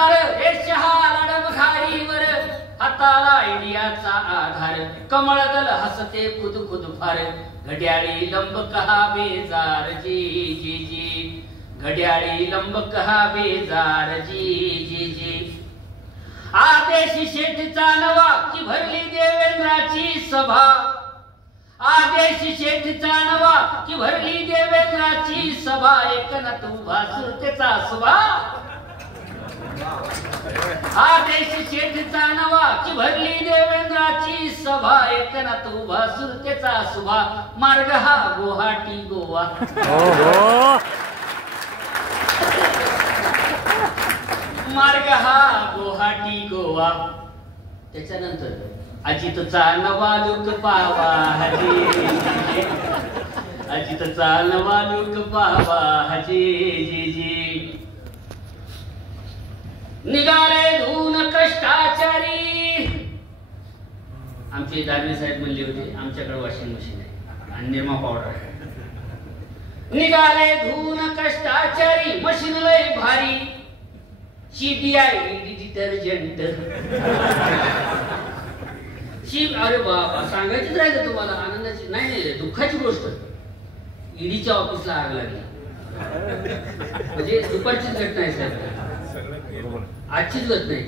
सरदार रेषहा लाडम खारीवर हाताला इंडियाचा आधार कमळदल हसते खुद खुद फार घड्याळी लंब कहा बेजार जी जी जी घड्याळी लंब कहा बेजार जी जी जी आदेश शेठचा नवा की भरली देवेंद्राची सभा आदेश शेठचा नवा की भरली देवेंद्राची सभा एकना तू भासुरतेचा सुभा आदेश शेठचा नवा की भरली देवेंद्राची सभा एकना तू भासुरतेचा सुभा मार्ग हा गुवाहाटी गोवा मार्ग हा गुवाहाटी गोवा त्याच्यानंतर अजितचा नवा लुक पावा हजी अजितचा नवा लुक पावा हजी जी जी निघाले धून कष्टाचारी आमचे दानवे साहेब म्हणले होते आमच्याकडे वॉशिंग मशीन आहे आणि निरमा पावडर आहे निघाले धून कष्टाचारी मशीन लय भारी CBI डिटर्जंट अरे बाबा सांगायचीच राहिलं तुम्हाला आनंदाची नाही दुःखाची गोष्ट ईडीच्या ऑफिसला आग लागली म्हणजे दुपारचीच घटना आहे साहेब आजचीच घटना आहे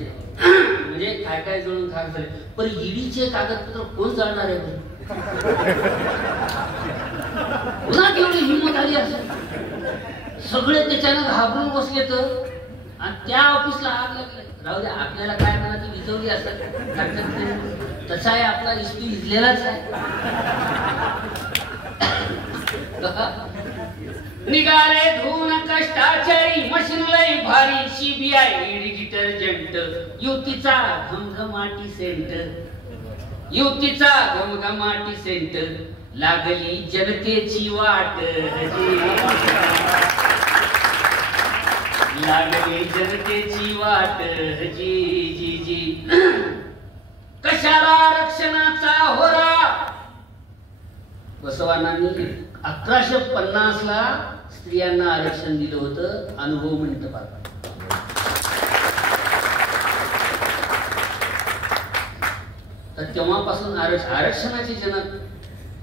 म्हणजे काय काय जळून खाक झाले पण ईडीचे कागदपत्र कोण जाणणार आहे पुन्हा केवढी हिंमत आली असेल सगळे त्याच्यानं घाबरून बसले तर आणि त्या ऑफिसला आग लागली राहू द्या आपल्याला काय म्हणा ती विजवली असतात तसा आहे आपला इस्पी विजलेलाच आहे निघाले धून कष्टाचारी मशीन लय भारी CBI डिटर्जंट युतीचा घमघमाटी सेंटर युतीचा घमघमाटी सेंटर लागली जनतेची वाट लागली जनतेची वाट जी जी जी कशाला रक्षणाचा होरा बसवानांनी 1150 ला स्त्रियांना आरक्षण दिलं होतं अनुभव मंडपात तर तेव्हापासून आरक्षणाचे जनक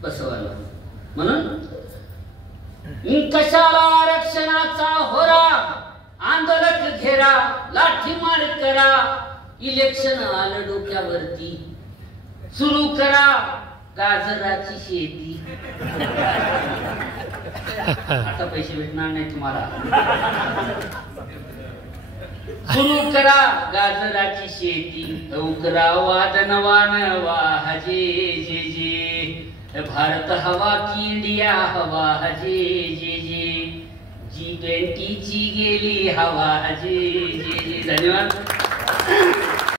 बसवाला म्हणून कशाला आरक्षणाचा होरा आंदोलक घेरा लाठीमार करा इलेक्शन आलं डोक्यावरती सुरू करा गाजराची शेती आता पैसे भेटणार नाही तुम्हाला सुरू करा गाजराची शेती लवकरा वादनवान वाहजे जे जे भारत हवा की इंडिया हवा हजे जे जे G20 ची गेली हवा जी जी जी धन्यवाद.